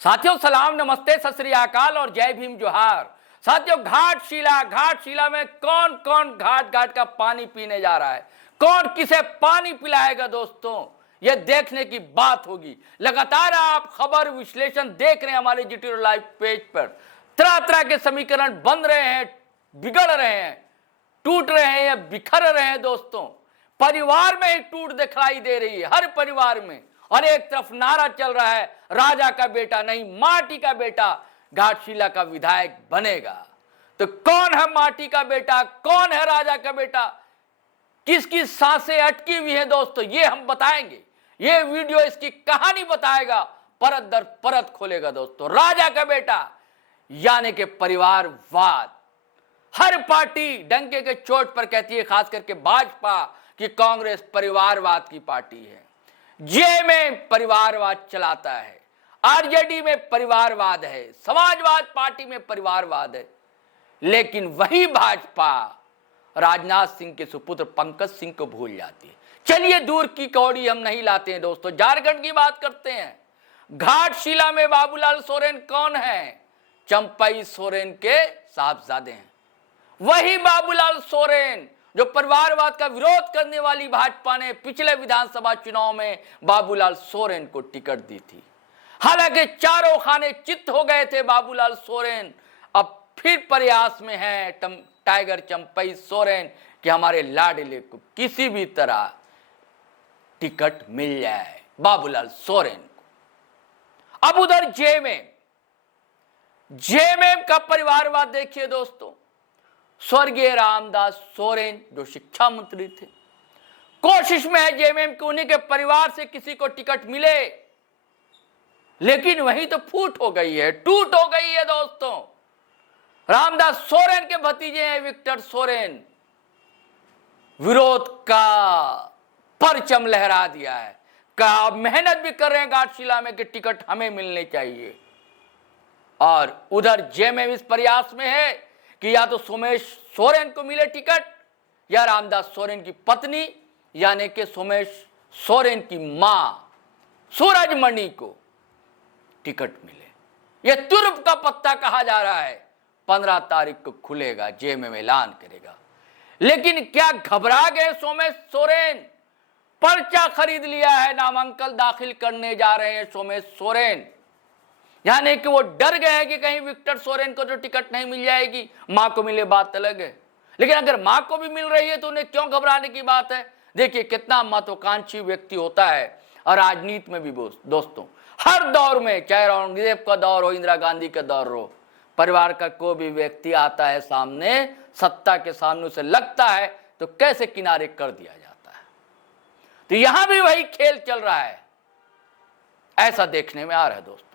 साथियों सलाम, नमस्ते, सत श्री अकाल और जय भीम जोहार। साथियों घाटशिला में कौन कौन घाट घाट का पानी पीने जा रहा है, कौन किसे पानी पिलाएगा दोस्तों, यह देखने की बात होगी। लगातार आप खबर विश्लेषण देख रहे हैं हमारे जीटी लाइव पेज पर। तरह तरह के समीकरण बन रहे हैं, बिगड़ रहे हैं, टूट रहे हैं या बिखर रहे हैं दोस्तों। परिवार में ही टूट दिखाई दे रही है, हर परिवार में। और एक तरफ नारा चल रहा है, राजा का बेटा नहीं माटी का बेटा घाटशिला का विधायक बनेगा। तो कौन है माटी का बेटा, कौन है राजा का बेटा, किसकी सांसें अटकी हुई है दोस्तों, ये हम बताएंगे। ये वीडियो इसकी कहानी बताएगा, परत दर परत खोलेगा दोस्तों। राजा का बेटा यानी कि परिवारवाद। हर पार्टी डंके के चोट पर कहती है, खास करके भाजपा, कि कांग्रेस परिवारवाद की पार्टी है। जे में परिवारवाद चलाता है, आरजेडी में परिवारवाद है, समाजवाद पार्टी में परिवारवाद है। लेकिन वही भाजपा राजनाथ सिंह के सुपुत्र पंकज सिंह को भूल जाती है। चलिए दूर की कौड़ी हम नहीं लाते हैं दोस्तों, झारखंड की बात करते हैं। घाटशिला में बाबूलाल सोरेन कौन है? चंपई सोरेन के साहबजादे हैं। वही बाबूलाल सोरेन जो परिवारवाद का विरोध करने वाली भाजपा ने पिछले विधानसभा चुनाव में बाबूलाल सोरेन को टिकट दी थी। हालांकि चारों खाने चित्त हो गए थे बाबूलाल सोरेन। अब फिर प्रयास में है टाइगर चंपई सोरेन कि हमारे लाडले को किसी भी तरह टिकट मिल जाए, बाबूलाल सोरेन को। अब उधर जेएमएम का परिवारवाद देखिए दोस्तों। स्वर्गीय रामदास सोरेन जो शिक्षा मंत्री थे, कोशिश में है जेएमएम के उन्हीं के परिवार से किसी को टिकट मिले, लेकिन वही तो फूट हो गई है, टूट हो गई है दोस्तों। रामदास सोरेन के भतीजे हैं विक्टर सोरेन, विरोध का परचम लहरा दिया है, का मेहनत भी कर रहे हैं घाटशिला में कि टिकट हमें मिलने चाहिए। और उधर जेएमएम इस प्रयास में है कि या तो सोमेश सोरेन को मिले टिकट या रामदास सोरेन की पत्नी यानी कि सोमेश सोरेन की मां सूरजमणि को टिकट मिले। यह तुर्प का पत्ता कहा जा रहा है। 15 तारीख को खुलेगा, जेएमएम ऐलान करेगा। लेकिन क्या घबरा गए सोमेश सोरेन? पर्चा खरीद लिया है, नामांकन दाखिल करने जा रहे हैं सोमेश सोरेन। यानी कि वो डर गए हैं कि कहीं विक्टर सोरेन को तो टिकट नहीं मिल जाएगी, मां को मिले बात अलग है। लेकिन अगर मां को भी मिल रही है तो उन्हें क्यों घबराने की बात है? देखिए कितना महत्वाकांक्षी व्यक्ति होता है। और राजनीति में भी दोस्तों हर दौर में, चाहे औरंगजेब का दौर हो, इंदिरा गांधी का दौर हो, परिवार का कोई भी व्यक्ति आता है सामने, सत्ता के सामने से लगता है तो कैसे किनारे कर दिया जाता है। तो यहां भी वही खेल चल रहा है, ऐसा देखने में आ रहा है दोस्तों।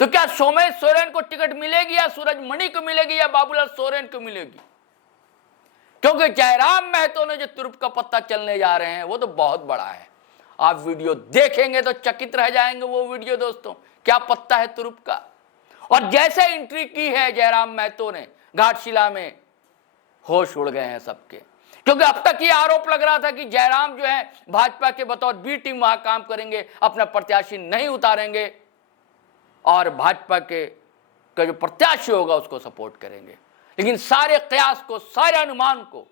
तो क्या सोमेश सोरेन को टिकट मिलेगी या सूरजमणि को मिलेगी या बाबूलाल सोरेन को मिलेगी? क्योंकि जयराम महतो ने जो तुर्प का पत्ता चलने जा रहे हैं वो तो बहुत बड़ा है। आप वीडियो देखेंगे तो चकित रह जाएंगे। वो वीडियो दोस्तों, क्या पत्ता है तुर्प का। और जैसे एंट्री की है जयराम महतो ने घाटशिला में, होश उड़ गए हैं सबके। क्योंकि अब तक ये आरोप लग रहा था कि जयराम जो है भाजपा के बतौर बी टीम वहां काम करेंगे, अपना प्रत्याशी नहीं उतारेंगे और भाजपा के जो प्रत्याशी होगा उसको सपोर्ट करेंगे। लेकिन सारे कयास को, सारे अनुमान को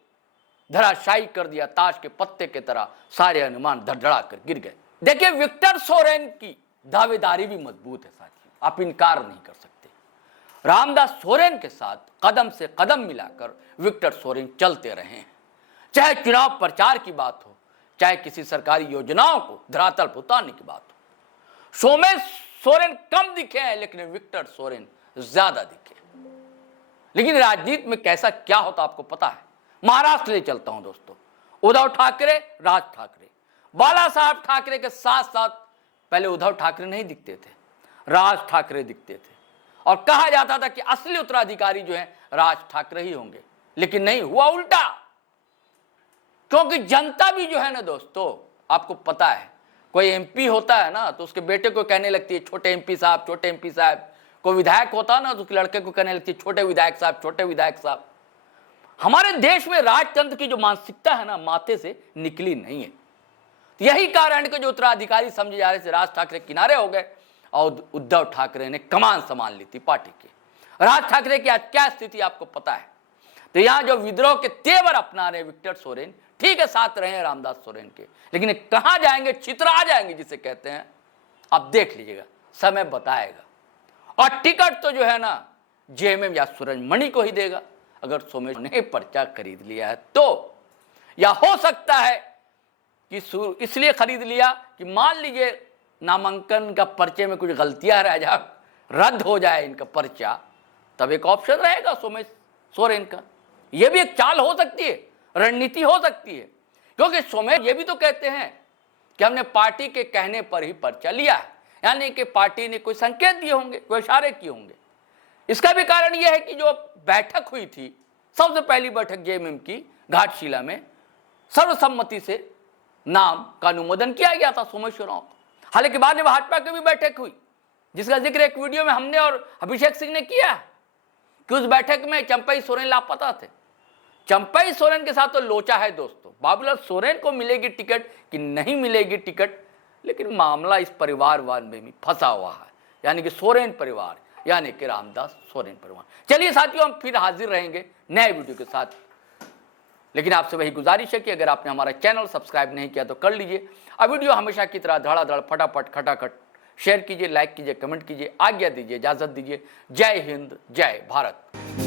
धराशायी कर दिया। ताश के पत्ते की तरह सारे अनुमान धड़धड़ा कर गिर गए। देखिए विक्टर सोरेन की दावेदारी भी मजबूत है साथियों, आप इनकार नहीं कर सकते। रामदास सोरेन के साथ कदम से कदम मिलाकर विक्टर सोरेन चलते रहे हैं। चाहे चुनाव प्रचार की बात हो, चाहे किसी सरकारी योजनाओं को धरातल पर उतारने की बात हो। सोमेश सोरेन कम दिखे हैं लेकिन विक्टर सोरेन ज्यादा दिखे। लेकिन राजनीति में कैसा क्या होता आपको पता है। महाराष्ट्र ले चलता हूं दोस्तों। उद्धव ठाकरे, राज ठाकरे, बाला साहब ठाकरे के साथ साथ पहले उद्धव ठाकरे नहीं दिखते थे, राज ठाकरे दिखते थे। और कहा जाता था कि असली उत्तराधिकारी जो है राज ठाकरे ही होंगे। लेकिन नहीं, हुआ उल्टा। क्योंकि जनता भी जो है ना दोस्तों, आपको पता है, कोई एमपी होता है ना तो उसके बेटे को कहने लगती है छोटे एमपी साहब, छोटे एमपी साहब। कोई विधायक होता है ना तो उसके लड़के को कहने लगती है छोटे विधायक साहब, छोटे विधायक साहब। हमारे देश में राजतंत्र की जो मानसिकता है ना, माथे से निकली नहीं है। यही कारण है कि जो उत्तराधिकारी समझे जा रहे थे राज ठाकरे किनारे हो गए। और उद्धव ठाकरे ने कमान संभाल ली थी पार्टी की। राज ठाकरे की आज क्या स्थिति आपको पता है। तो यहां जो विद्रोह के तेवर अपना रहे विक्टर सोरेन, ठीक है साथ रहे हैं रामदास सोरेन के, लेकिन कहां जाएंगे, छितरा जाएंगे जिसे कहते हैं, आप देख लीजिएगा, समय बताएगा। और टिकट तो जो है ना जेएमएम या सूरजमणि को ही देगा अगर सोमेश ने पर्चा खरीद लिया है तो, या हो सकता है कि इसलिए खरीद लिया कि मान लीजिए नामांकन का पर्चे में कुछ गलतियां रह जाए, रद्द हो जाए इनका पर्चा, तब एक ऑप्शन रहेगा सोमेश सोरेन का। यह भी एक चाल हो सकती है, रणनीति हो सकती है, क्योंकि सोमेश ये भी तो कहते हैं कि हमने पार्टी के कहने पर ही पर्चा लिया है, यानी कि पार्टी ने कोई संकेत दिए होंगे, कोई इशारे किए होंगे। इसका भी कारण यह है कि जो बैठक हुई थी, सबसे पहली बैठक जेएमएम की घाटशिला में, सर्वसम्मति से नाम का अनुमोदन किया गया था सोमेश उरांव को। हालांकि बाद में भाजपा की भी बैठक हुई, जिसका जिक्र एक वीडियो में हमने और अभिषेक सिंह ने किया कि उस बैठक में चंपई सोरेन लापता थे। चंपई सोरेन के साथ तो लोचा है दोस्तों, बाबूलाल सोरेन को मिलेगी टिकट कि नहीं मिलेगी टिकट, लेकिन मामला इस परिवारवाद में भी फंसा हुआ है, यानी कि सोरेन परिवार, यानी कि रामदास सोरेन परिवार। चलिए साथियों, हम फिर हाजिर रहेंगे नए वीडियो के साथ, लेकिन आपसे वही गुजारिश है कि अगर आपने हमारा चैनल सब्सक्राइब नहीं किया तो कर लीजिए। अब वीडियो हमेशा की तरह धड़ाधड़ फटाफट खटाखट शेयर कीजिए, लाइक कीजिए, कमेंट कीजिए, आज्ञा दीजिए, इजाजत दीजिए। जय हिंद, जय भारत।